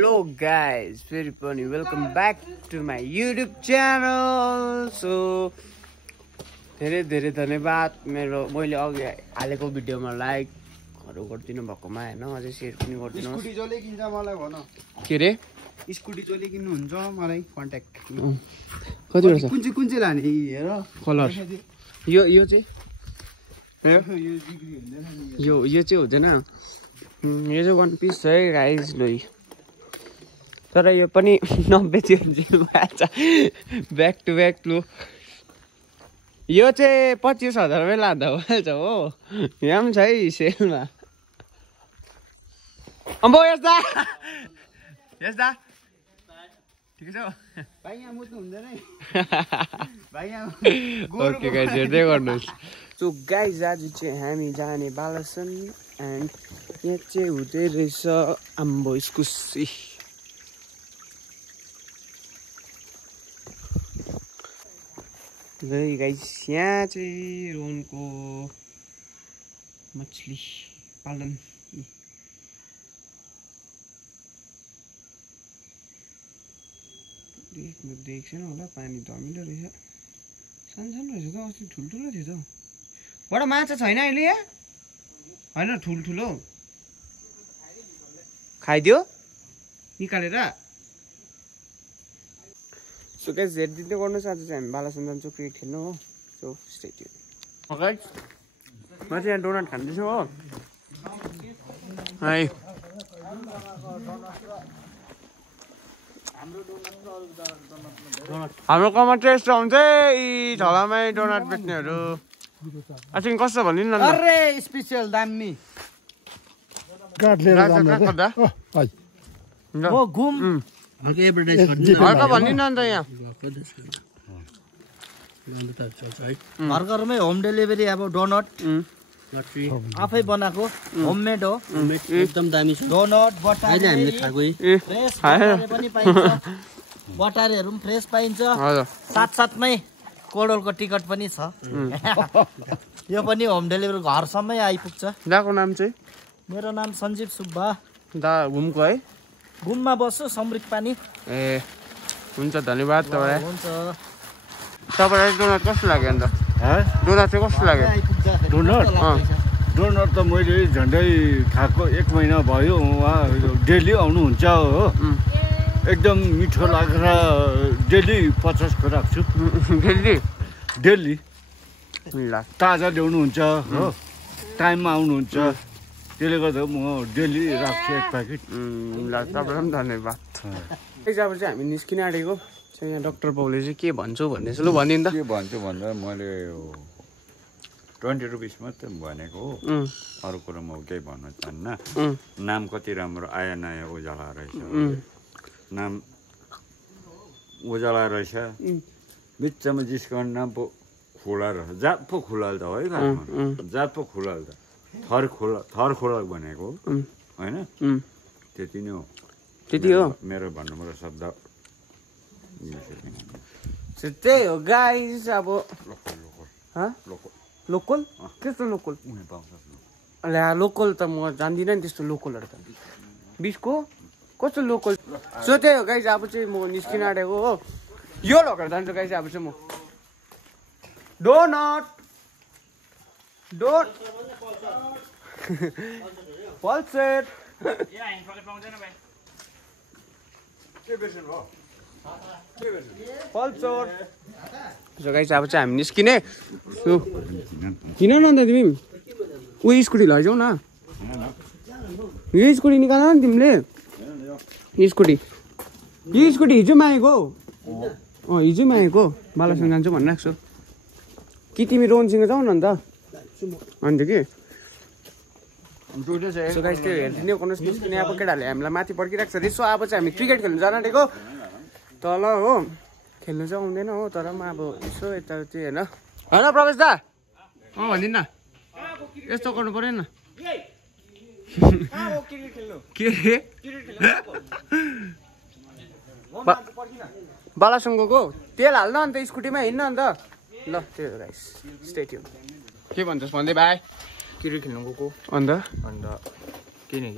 Hello guys, very funny. Welcome back to my YouTube channel. So धेरै धेरै धन्यवाद मैले अघि हालेको भिडियोमा लाइकहरु गर्दिनु भएकोमा हैन अझै शेयर पनि गर्दिनु। स्कुटी जले किन्छ मलाई भन। के रे? स्कुटी जले किन्नु हुन्छ मलाई कन्ट्याक्ट। कति वर्ष? कुन चाहिँ लाने हेर कलर। यो चाहिँ यो डिग्री हुँदैन नि। यो चाहिँ हुँदैन। यो चाहिँ वन पिस है गाइस लोइ। तर यो पनि 90 थियो भएछ। ब्याक टु ब्याक लो। यो चाहिँ 25,000 मै लाँदा भएछ हो। यहाँ पनि छ है सेलमा। अम्बो यस्ता ठिकै छ भाइ यहाँ मुत्नु हुँदैन है। भाइ यहाँ ओके गाइस हेर्दै गर्नुहोस्। सो गाइस आज चाहिँ हामी जाने बालासन एन्ड यहाँ चाहिँ हुँदै रहेछ आम्बो इस्कुसी। गाइस यहाँ चाहिँ रोनको मछली पालन देख्छेन होला पानी धमिलो रहेछ। सानो रहेछ त अस्ति ठुल्ठुलो थियो त। बडा माछा छैन अहिले यहाँ? होइन ठुल्ठुलो खाइदियो निकालेर। सो गाइस हेरिदिँदै गर्नुहोस्। आज चाहिँ हामी बालासन जान्छौँ क्रिकेट खेल्नु हो। So stay tune. गाइस म चाहिँ यहाँ डोनट खाँदैछु हो। है हाम्रो कमा टेस्ट हुन्छ यी झलामै डोनट बेच्नेहरू। आजकल कस्तो भनिदिनु न। अरे स्पेशल दामी काट लिएर म घुम हल्का भनिदिनु न अन्त यहाँ घर घरमै होम डेलिभरी। अब डोनट आफै बनाएको होममेड हो। एकदम दामी छ डोनट बटारे हामीले खाएको फ्रेस पनि पाइन्छ। बटारेहरू पनि फ्रेस पाइन्छ। साथसाथमै कोडलको टिकट पनि छ। यो पनि होम डेलिभरी घरसम्मै आइपुग्छ। दाको नाम चाहिँ? मेरो नाम सञ्जीव सुब्बा। दा घुमको है? घुममा बस्छु समृक पानी। ए हुन्छ धन्यवाद तपाईलाई। हुन्छ। तपाईलाई डोनट कस्तो लाग्यो अन्त? डोनट चाहिँ कस्तो लाग्यो? डोनट त मैले झन्डै खाएको 1 महिना भयो। उहाँ डेली आउनुहुन्छ हो। एकदम मिठो लागेर डेली 50 को राख्छु। डेली ताजा ल्याउनुहुन्छ हो। टाइममा आउनुहुन्छ। त्यसले गर्दा म डेली राख्छु 1 प्याकेट। ल तपाईँलाई पनि धन्यवाद। अब चाहिँ हामी निस्किन आँटेको। यहाँ डाक्टर बाउले चाहिँ के भन्छौ भन्दैछ। लु भनिदिनु त। के भन्छु भन्दा मैले 20 रुपिस मात्रै भनेको हो। अरू कुरो म केही भन्न चाहन्न। नाम कति राम्रो आया नयाँ उजाला रहेछ। नाम उजाला रहेछ। बिचमा जिस्कन नाम पो खुला रहेछ। जात पो खुलाल त है खासमा। जात पो खुलाल त। थर खोला भनेको होइन। त्यति नै हो। त्यति हो मेरो भन्नुको शब्द। त्यही हो गाइस। अब लोकल त्यस्तो लोकल ल्या लोकल त म जान्दिनँ नि त्यस्तो लोकलहरू त। 20 को कस्तो लोकल। सो त्यही हो गाइस। अब चाहिँ म निस्किन आँटेको हो। यो लगेर जान्छु गाइस। अब चाहिँ म डोनट पल्सेट पल्सर। सो गाइस अब चाहिँ हामी निस्किने। किन न अन्त तिमी उयो स्कुटी लैजाऊ न। यो स्कुटी निकाल न तिमीले। स्कुटी यो स्कुटी हिजो मागेको। हिजो मागेको। बालासन जान्छु भनिरहेको छु कि तिमी रोहनसँग जाऊ न अन्त। अन्त के सो गाइस त्यो हेरिदिने गर्नुहोस्। निस्किने अब केटाहरूले हामीलाई माथि पर्खिरहेको छ रे। सो अब चाहिँ हामी क्रिकेट खेल्नु जान आँटेको तल हो। खेल्नु चाहिँ आउँदैन हो तर म अब यसो यताउति होइन। होइन प्रवेश दा भनिदिनु न। यस्तो गर्नु परेन के रे? बालासन गएको तेल हाल्न अन्त स्कुटीमा हिँड्न अन्त। ल त्यो गाइस स्टे ट्युन। के भन्छस् भन्दै भाइ? क्रिकेट खेल्नु गएको अन्त के नि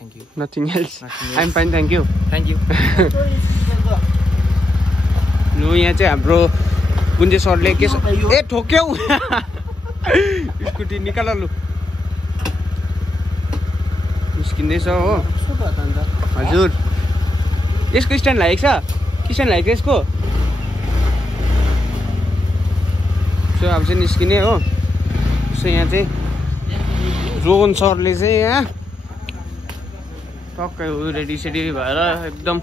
thank you nothing else I am fine thank you thank you लु यहाँ चाहिँ हाम्रो कुञ्जे सरले के ए ठोक्यौ स्कुटी निकाल लु निस्किँदैछ हो हजुर यसको स्ट्यान्ड लागेको छ कि स्ट्यान्ड लागेको छ यसको सो अब चाहिँ निस्किने हो सो यहाँ चाहिँ रोहन सरले चाहिँ यहाँ टक्कै रेडी सेडी भएर एकदम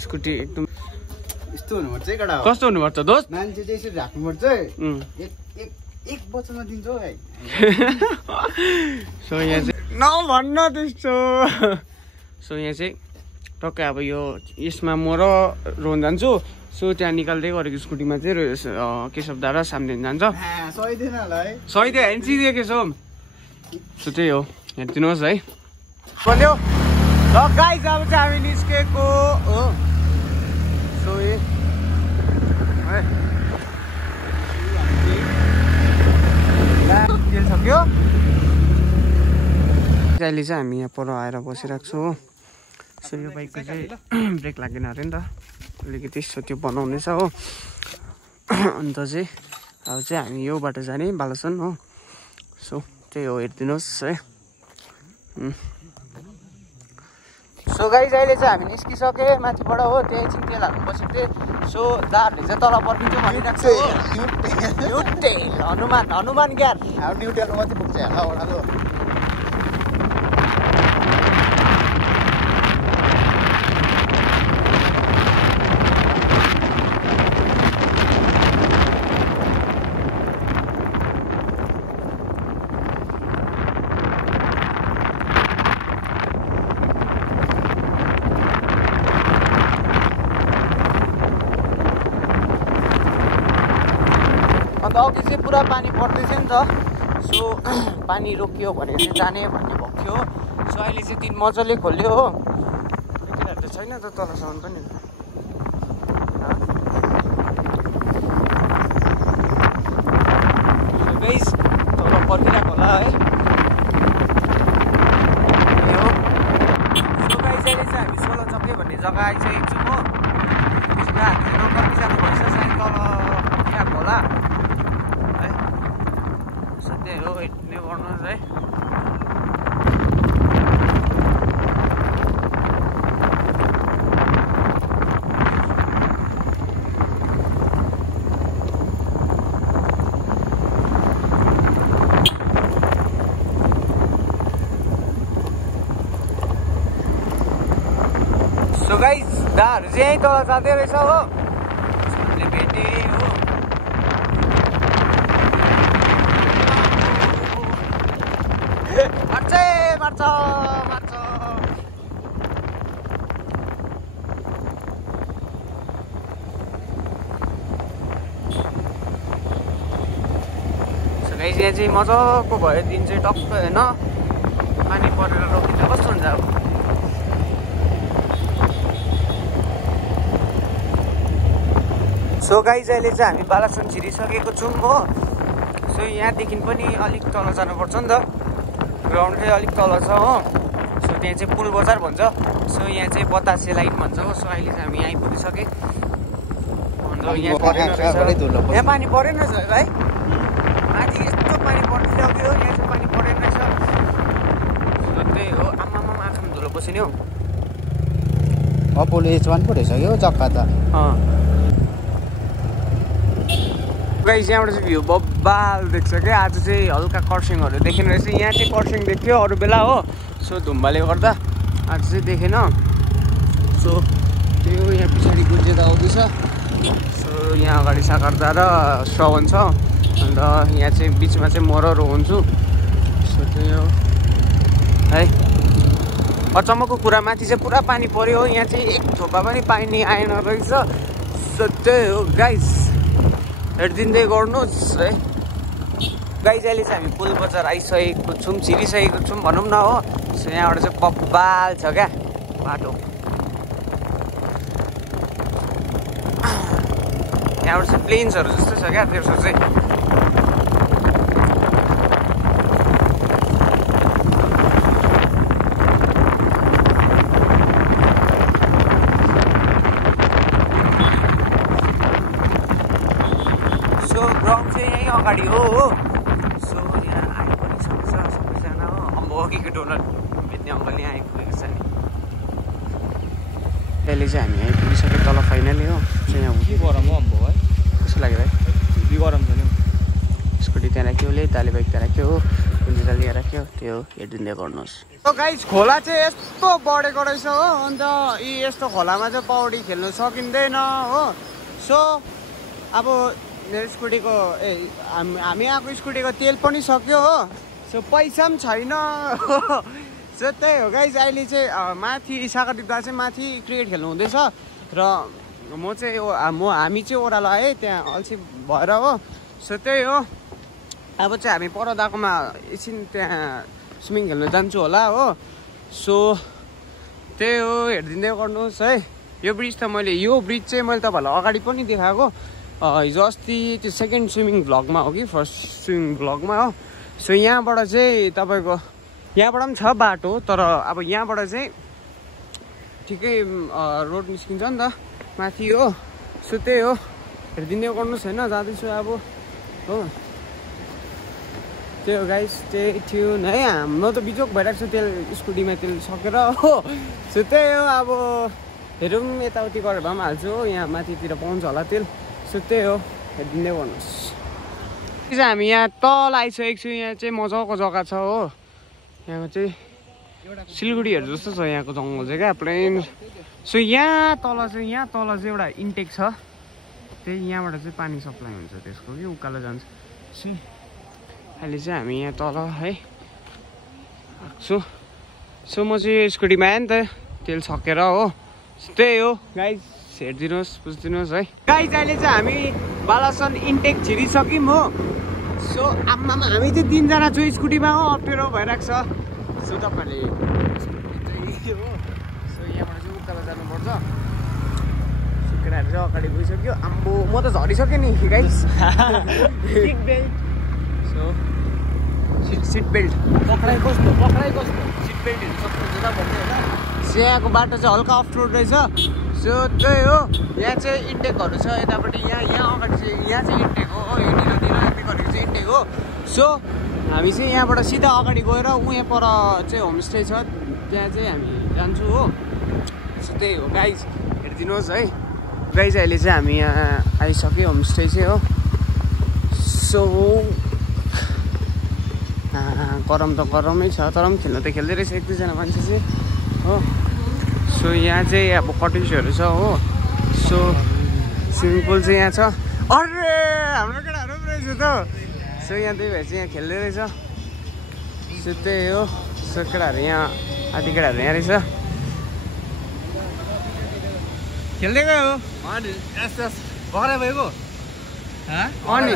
स्कुटी एकदम यस्तो हुनुपर्छ है केटा कस्तो हुनुपर्छ दोस्त मान्छे चाहिँ यसरी राख्नुपर्छ एक बच्चामा दिन्छ हौ भाइ सो यहाँ चाहिँ नभन्न त्यस्तो सो यहाँ चाहिँ टक्कै अब यो यसमा म र रोहन जान्छु सो त्यहाँ निकाल्दै गरेको स्कुटीमा चाहिँ केशव दा र सामदेन जान्छ सहिँदैन होला है सहिँदै होइन चिदियो केशव सो त्यही हो हेरिदिनुहोस् है भन्यो ल गाइस अब चाहिँ हामी निस्केको हो सो तेल सक्यो अहिले चाहिँ हामी यहाँ पर आएर बसिरहेको छु हो सो यो बाइकको चाहिँ ब्रेक लागेन अरे नि त अलिकति सो त्यो बनाउनेछ हो अन्त चाहिँ अब चाहिँ हामी यो बाटो जाने बालासन हो सो त्यही हो हेरिदिनुहोस् है सो गाइस अहिले चाहिँ हामी निस्किसके माथिबाट हो त्यही एकछिन तेल हाल्नु बसेको थिएँ सो दाहरूले चाहिँ तल पर्खिन्छ भनिरहेको छ हनुमान हनुमान ग्यार अब ड्युटीहरू मात्रै पुग्छ होला ओडालो अन्त अघि चाहिँ पुरा पानी पर्दैछ नि त सो पानी रोकियो भने चाहिँ जाने भन्ने भएको थियो सो अहिले चाहिँ दिन मजाले खोल्यो हो किनभने त छैन त तलसम्म पनि गाइस तल पर्खिरहेको होला है सो गाइस अहिले चाहिँ हामी 16 चक्के भन्ने जग्गा आइसकेको छौँ हो त्यसमा हामीले नम्बर जानु भएछ सायद तल त्यहाँ होला त्यही हो यति गर्नुहोस् है सो गाइस दाहरू चाहिँ यहीँ तल जाँदै रहेछ हो हामीले भेटेँ हो मार्छ सो गाइस यहाँ चाहिँ मजाको भयो दिन चाहिँ टक्क होइन पानी परेर रोकिन्छ कस्तो हुन्छ अब सो गाइस अहिले चाहिँ हामी बालासन छिरिसकेको छौँ हो सो यहाँदेखि पनि अलिक तल जानुपर्छ नि त ग्राउन्ड चाहिँ अलिक तल छ हो सो त्यहाँ चाहिँ पुल बजार भन्छ सो यहाँ चाहिँ बतासे लाइन भन्छ हो सो अहिले चाहिँ हामी यहीँ पुगिसकेँ अन्त यहाँ पानी परेन रहेछ है माथि यस्तो पानी परिसक्यो यहाँ चाहिँ पानी परेन रहेछ सो त्यही हो आमामा आँखामा धुलो बसिने हो अपोलो H1 पो रहेछ यो चक्का त गाइस यहाँबाट चाहिँ भ्यू बब्बाल देख्छ क्या आज चाहिँ हल्का कर्सिङहरू देखेन रहेछ यहाँ चाहिँ कर्सिङ देख्यो अरू बेला हो सो धुम्बाले गर्दा आज चाहिँ देखेन सो त्यही हो यहाँ पछाडि गुन्जे त आउँदैछ सो यहाँ अगाडि सागरदा र श्रवण छ अन्त यहाँ चाहिँ बिचमा चाहिँ म र रोहन छु सो त्यही हो है अचम्मको कुरा माथि चाहिँ पुरा पानी पऱ्यो हो यहाँ चाहिँ एक थोपा पनि पानी आएन रहेछ सो त्यही हो गाइस हेरिदिँदै गर्नुहोस् है गाइस अहिले चाहिँ हामी पुल बजार आइसकेको छौँ छिरिसकेको छौँ भनौँ न हो सो यहाँबाट चाहिँ बब्बाल छ क्या बाटो यहाँबाट चाहिँ प्लेन्सहरू जस्तो छ क्या तेर्सो चाहिँ रोलर बेच्ने अङ्कल यहाँ आइपुगेको छ नि अहिले चाहिँ हामी आइपुगिसक्यो तल फाइनली हो चाहिँ यहाँ के गरम हो अम्बो है कस्तो लाग्यो भाइ हेभी गरम छ नि स्कुटी त्यहाँ राख्यो उसले ताली बाइक त्यहाँ राख्यो कुन्जिता लिएर राख्यो त्यो हेरिदिँदै गर्नुहोस् गाइस खोला चाहिँ यस्तो बढेको रहेछ हो अन्त यी यस्तो खोलामा चाहिँ पौडी खेल्नु सकिँदैन हो सो अब मेरो स्कुटीको हामी आएको स्कुटीको तेल पनि सक्यो हो सो पैसा पनि छैन सो त्यही हो गाइस अहिले चाहिँ माथि सागरदिपदा चाहिँ माथि क्रिकेट खेल्नु हुँदैछ र म चाहिँ हामी चाहिँ ओह्रालो आएँ त्यहाँ अल्छी भएर हो सो त्यही हो अब चाहिँ हामी परदाकोमा एकछिन त्यहाँ स्विमिङ खेल्नु जान्छु होला हो सो त्यही हो हेरिदिँदै गर्नुहोस् है यो ब्रिज चाहिँ मैले तपाईँहरूलाई अगाडि पनि देखाएको हिजो अस्ति त्यो सेकेन्ड स्विमिङ भ्लगमा हो कि फर्स्ट स्विमिङ भ्लगमा हो सो यहाँबाट चाहिँ तपाईँको यहाँबाट पनि छ बाटो तर अब यहाँबाट चाहिँ ठिकै रोड निस्किन्छ नि त माथि हो सो त्यही हो हेरिदिँदै गर्नुहोस् होइन जाँदैछु अब हो त्यही हो गाइस त्यही थियो है हाम्रो त बिजोक भइरहेको छु तेल स्कुटीमा तेल सकेर हो सो त्यही हो अब हेरौँ यताउति गरेर भए पनि हाल्छु हो यहाँ माथितिर पाउँछ होला तेल सो त्यही हो हेरिदिँदै गर्नुहोस् चाहिँ हामी यहाँ तल आइसकेको छु यहाँ चाहिँ मजाको जग्गा छ हो यहाँको चाहिँ सिलगढीहरू जस्तो छ यहाँको जङ्गल चाहिँ क्या प्लेन सो यहाँ तल चाहिँ एउटा इन्टेक छ त्यही यहाँबाट चाहिँ पानी सप्लाई हुन्छ त्यसको कि उकालो जान्छ अहिले चाहिँ हामी यहाँ तल है आएको सो म चाहिँ स्कुटीमा आएँ नि त तेल सकेर हो त्यही हो गाइज हेरिदिनुहोस् बुझिदिनुहोस् है गाइज अहिले चाहिँ हामी बालासन इन्टेक छिरिसक्यौँ हो सो आम्मामा हामी चाहिँ 3 जना छु स्कुटीमा हो अप्ठ्यारो भइरहेको छ सो तपाईँहरूले हो सो यहाँबाट चाहिँ उकालो जानुपर्छ केटाहरू चाहिँ अगाडि गइसक्यो आम्बो म त झरिसकेँ नि गाइज सो सिट बेल्ट पक्राइ कस्तो सिट बेल्ट हेर्नु सक्नुहुन्छ त भन्ने होइन यहाँको बाटो चाहिँ हल्का अफ रोड रहेछ सो त्यही हो यहाँ चाहिँ इन्टेकहरू छ यतापट्टि यहाँ अगाडि चाहिँ यहाँ चाहिँ इन्टेक हो यो निलो गरेको चाहिँ इन्टेक हो सो हामी चाहिँ यहाँबाट सिधा अगाडि गएर उहाँ पर चाहिँ होमस्टे छ त्यहाँ चाहिँ हामी जान्छौँ हो सो त्यही हो गाइज हेरिदिनुहोस् है गाइज अहिले चाहिँ हामी यहाँ आइसक्यो होमस्टे चाहिँ हो सो गरम त गरमै छ तर पनि खेल्नु त खेल्दै रहेछ 1-2 जना मान्छे चाहिँ हो सो यहाँ चाहिँ अब कटेजहरू छ हो सो स्विमिङ पुल चाहिँ यहाँ छ अरे हाम्रो केटाहरू पनि रहेछ त सो यहाँ 2 भाइ चाहिँ यहाँ खेल्दै रहेछ सो त्यही हो सो केटाहरू यहाँ आधी केटाहरू यहाँ रहेछ खेल्दै गयो भर्खरै भएको अनि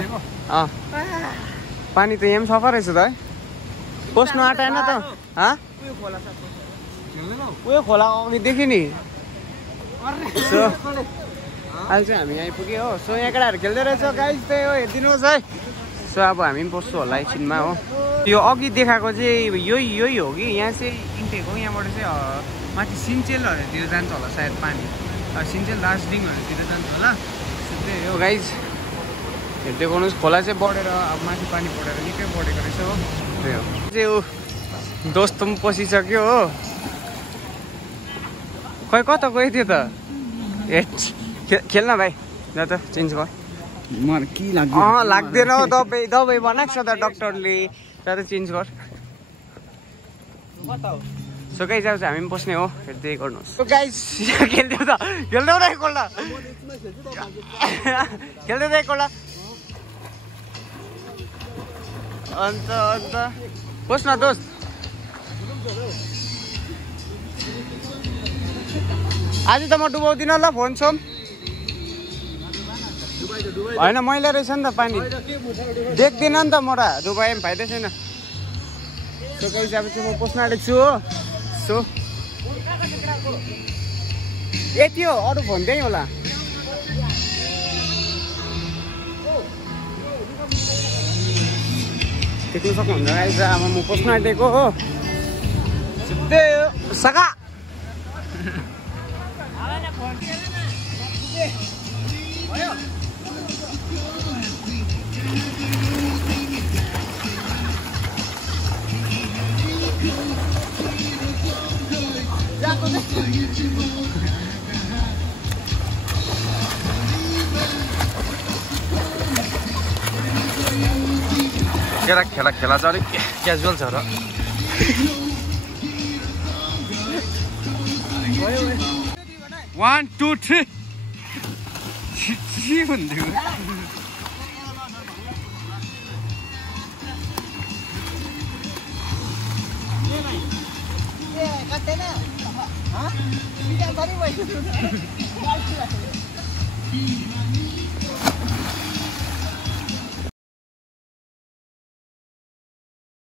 पानी त यहाँ पनि सफा रहेछ त है पस्नु आँटाएन त उयो खोला अघि देखि नि सो अहिले चाहिँ हामी आइपुग्यो हो सो यहाँ केटाहरू खेल्दै रहेछ गाइज त्यही हो हेरिदिनुहोस् है सो अब हामी पनि पस्छु होला एकछिनमा हो यो अघि देखाएको चाहिँ यही हो कि यहाँ चाहिँ इन्टेक हो यहाँबाट चाहिँ माथि सिन्चेलहरूतिर जान्छ होला सायद पानी सिन्चेल दार्जिलिङहरूतिर जान्छ होला सो त्यही हो गाइज हेर्दै गर्नुहोस् खोला चाहिँ बढेर अब माथि पानी बढेर निकै बढेको रहेछ हो त्यही हो चाहिँ दोस्त पनि पसिसक्यो हो खै कता गयो थियो त खेल्न भाइ ल त चेन्ज गर मलाई के लाग्यो लाग्दैन हौ दबाई बनाएको छ त डक्टरले तर चेन्ज गर सो गाइज अब हामी पनि पस्ने हो हेर्दै गर्नुहोस् सो गाइज खेल्दै त खेल्दै र एकपल्ट खेल्दै त एकपल्ट अन्त पस्न दोस्त आज त म डुबाउँदिनँ ल फोन सोम होइन मैला रहेछ नि त पानी देख्दिनँ नि त म र डुबाए पनि फाइदै छैन सो गाइज अब चाहिँ म पस्न आँटेको छु हो सो यति हो अरू फोन त्यही होला देख्नु सक्नुहुन्छ गाइज अब म पस्न आँटेको हो त्यही हो सका खेला खेला खेला चाहिँ अलिक क्याजुअल छ र 1 2 3 छिछि भन्दियो हाँ